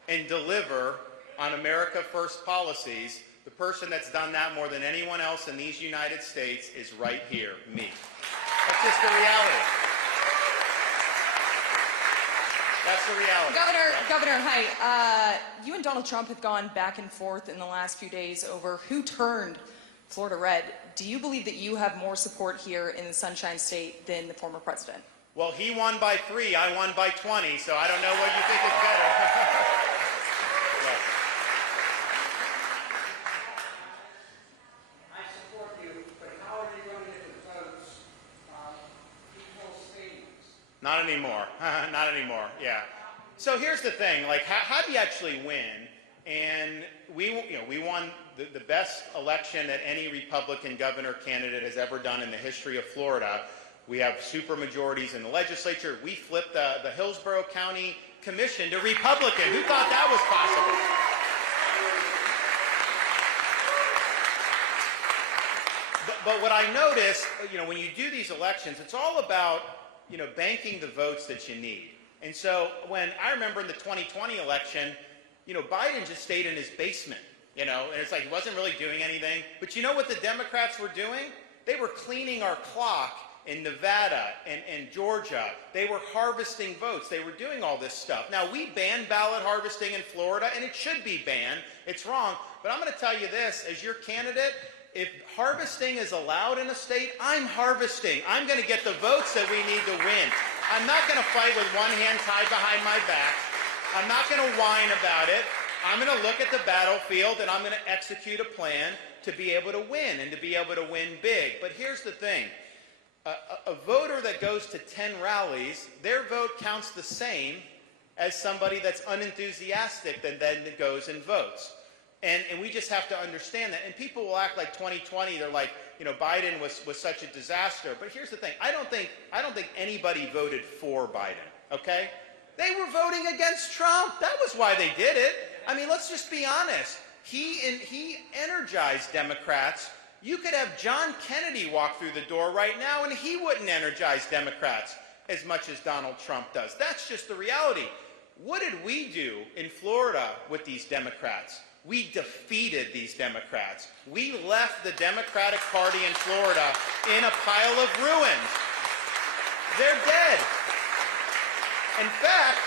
and deliver on America First policies, the person that's done that more than anyone else in these United States is right here, me. That's just the reality. That's the reality. Governor, hi. You and Donald Trump have gone back and forth in the last few days over who turned Florida red. Do you believe that you have more support here in the Sunshine State than the former president? Well, he won by 3, I won by 20, so I don't know what you think is better. I support you, but how are you going to get the votes equal stadiums? Not anymore. Not anymore. Yeah. So here's the thing. Like, how do you actually win? And we won the best election that any Republican governor candidate has ever done in the history of Florida. We have super majorities in the legislature. We flipped the Hillsborough County Commission to Republican. Who thought that was possible? But what I noticed, when you do these elections, it's all about, banking the votes that you need. And so when I remember in the 2020 election, Biden just stayed in his basement, and it's like he wasn't really doing anything. But you know what the Democrats were doing? They were cleaning our clock in Nevada and Georgia. They were harvesting votes. They were doing all this stuff. Now, we banned ballot harvesting in Florida, and it should be banned. It's wrong. But I'm going to tell you this, as your candidate, if harvesting is allowed in a state, I'm harvesting. I'm going to get the votes that we need to win. I'm not going to fight with one hand tied behind my back. I'm not going to whine about it. I'm going to look at the battlefield, and I'm going to execute a plan to be able to win and to be able to win big. But here's the thing. A voter that goes to 10 rallies, their vote counts the same as somebody that's unenthusiastic that then goes and votes. And we just have to understand that. And people will act like 2020, they're like, Biden was such a disaster. But here's the thing. I don't think anybody voted for Biden, okay? They were voting against Trump. That was why they did it. I mean, let's just be honest. He energized Democrats. You could have John Kennedy walk through the door right now, and he wouldn't energize Democrats as much as Donald Trump does. That's just the reality. What did we do in Florida with these Democrats? We defeated these Democrats. We left the Democratic Party in Florida in a pile of ruins. They're dead. In fact,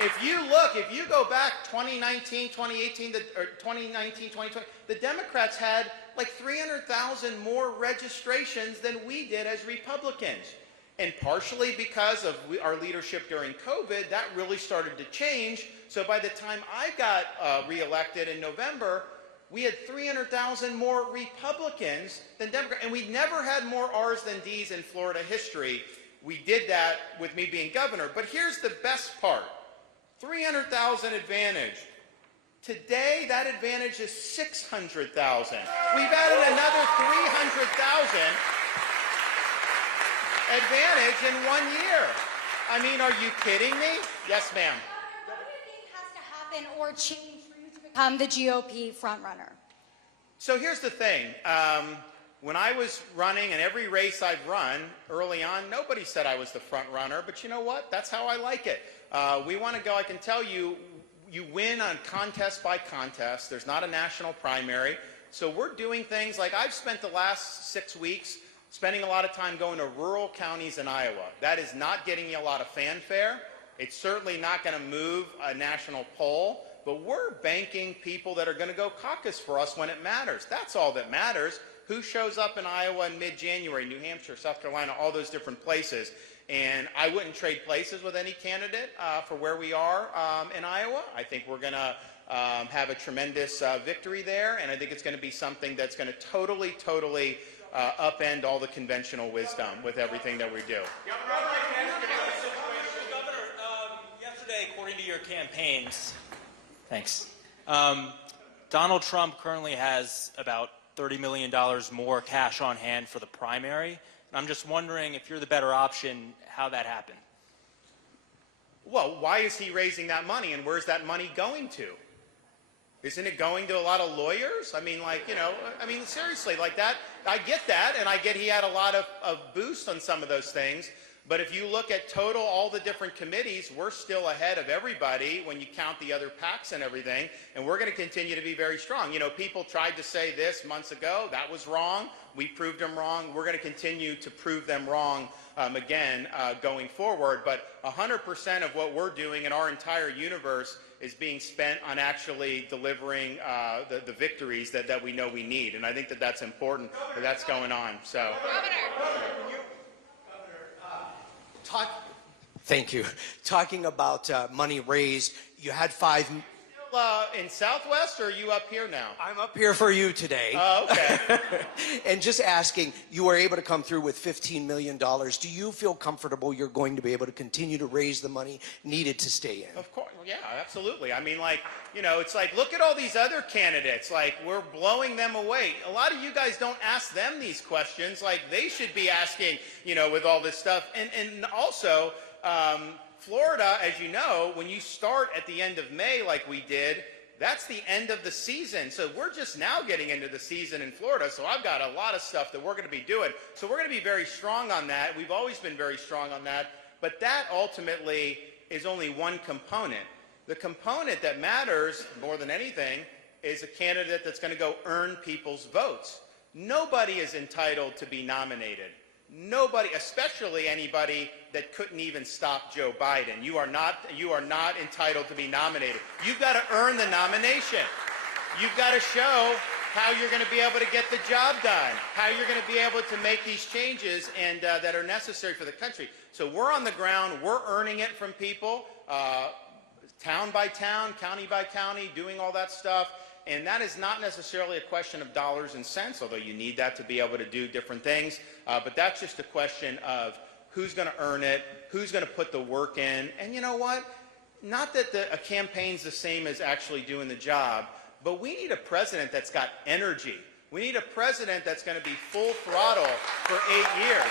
if you go back 2019, 2018, or 2019, 2020, the Democrats had like 300,000 more registrations than we did as Republicans. And partially because of our leadership during COVID, that really started to change. So by the time I got reelected in November, we had 300,000 more Republicans than Democrats. And we never had more R's than D's in Florida history. We did that with me being governor. But here's the best part. 300,000 advantage. Today, that advantage is 600,000. We've added another 300,000 advantage in 1 year. I mean, are you kidding me? Yes, ma'am. What do you think has to happen or change for you to become the GOP frontrunner? So here's the thing. When I was running, and every race I've run early on, nobody said I was the front runner, but you know what? That's how I like it. We want to go, I can tell you, you win on contest by contest. There's not a national primary. So we're doing things like I've spent the last 6 weeks spending a lot of time going to rural counties in Iowa. That is not getting you a lot of fanfare. It's certainly not going to move a national poll, but we're banking people that are going to go caucus for us when it matters. That's all that matters. Who shows up in Iowa in mid-January, New Hampshire, South Carolina, all those different places. And I wouldn't trade places with any candidate for where we are in Iowa. I think we're going to have a tremendous victory there, and I think it's going to be something that's going to totally upend all the conventional wisdom with everything that we do. Governor, yesterday, according to your campaigns, thanks. Donald Trump currently has about $30 million more cash on hand for the primary. And I'm just wondering, if you're the better option, how that happened. Well, why is he raising that money, and where's that money going to? Isn't it going to a lot of lawyers? I mean, like, you know, I mean, seriously, like that, I get that, and I get he had a lot of boost on some of those things. But if you look at total, all the different committees, we're still ahead of everybody when you count the other PACs and everything, and we're going to continue to be very strong. You know, people tried to say this months ago. That was wrong. We proved them wrong. We're going to continue to prove them wrong again going forward. But 100% of what we're doing in our entire universe is being spent on actually delivering the victories that we know we need. And I think that that's important, that that's going on. So. Thank you. Talking about money raised, you had $5 million. In Southwest, or are you up here now? I'm up here for you today. Oh, okay. And just asking, you were able to come through with $15 million. Do you feel comfortable you're going to be able to continue to raise the money needed to stay in? Of course, yeah, absolutely. I mean, like, you know, it's like, look at all these other candidates. Like, we're blowing them away. A lot of you guys don't ask them these questions. Like, they should be asking, you know, with all this stuff. And also, Florida, as you know, when you start at the end of May like we did, that's the end of the season. So we're just now getting into the season in Florida. So I've got a lot of stuff that we're going to be doing. So we're going to be very strong on that. We've always been very strong on that. But that ultimately is only one component. The component that matters more than anything is a candidate that's going to go earn people's votes. Nobody is entitled to be nominated. Nobody, especially anybody that couldn't even stop Joe Biden. You are not entitled to be nominated. You've got to earn the nomination. You've got to show how you're going to be able to get the job done, how you're going to be able to make these changes and that are necessary for the country. So we're on the ground. We're earning it from people, town by town, county by county, doing all that stuff. And that is not necessarily a question of dollars and cents, although you need that to be able to do different things. But that's just a question of who's going to earn it, who's going to put the work in. And you know what? Not that a campaign's the same as actually doing the job, but we need a president that's got energy. We need a president that's going to be full throttle for 8 years.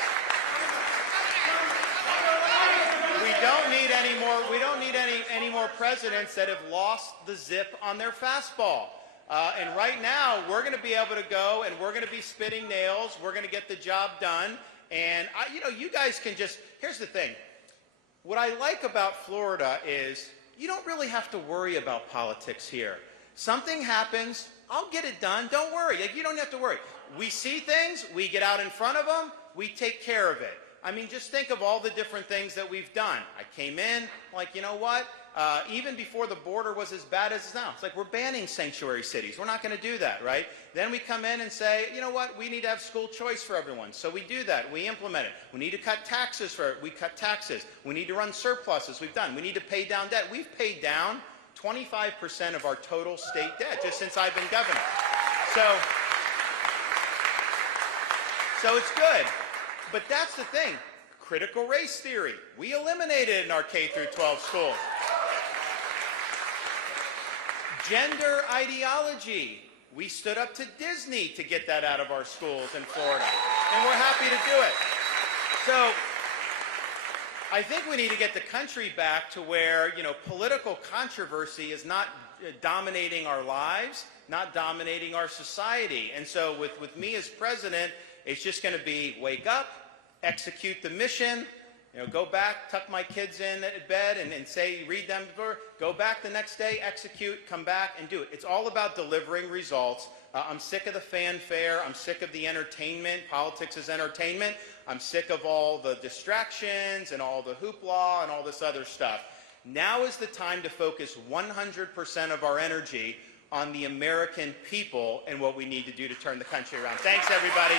We don't need any more presidents that have lost the zip on their fastball. And right now, we're going to be able to go and we're going to be spitting nails. We're going to get the job done. And, you know, you guys can just, here's the thing. What I like about Florida is you don't really have to worry about politics here. Something happens, I'll get it done. Don't worry. Like, you don't have to worry. We see things, we get out in front of them, we take care of it. I mean, just think of all the different things that we've done. I came in, like, you know what? Even before the border was as bad as it's now. It's like we're banning sanctuary cities. We're not going to do that, right? Then we come in and say, you know what? We need to have school choice for everyone. So we do that. We implement it. We need to cut taxes for it. We cut taxes. We need to run surpluses. We've done. We need to pay down debt. We've paid down 25% of our total state debt just since I've been governor. So it's good. But that's the thing. Critical race theory. We eliminated it in our K through 12 schools. Gender ideology. We stood up to Disney to get that out of our schools in Florida. And we're happy to do it. So I think we need to get the country back to where, you know, political controversy is not dominating our lives, not dominating our society. And so with me as president, it's just going to be wake up, execute the mission, you know, go back, tuck my kids in at bed and say, read them, go back the next day, execute, come back and do it. It's all about delivering results. I'm sick of the fanfare. I'm sick of the entertainment. Politics is entertainment. I'm sick of all the distractions and all the hoopla and all this other stuff. Now is the time to focus 100% of our energy on the American people and what we need to do to turn the country around. Thanks, everybody.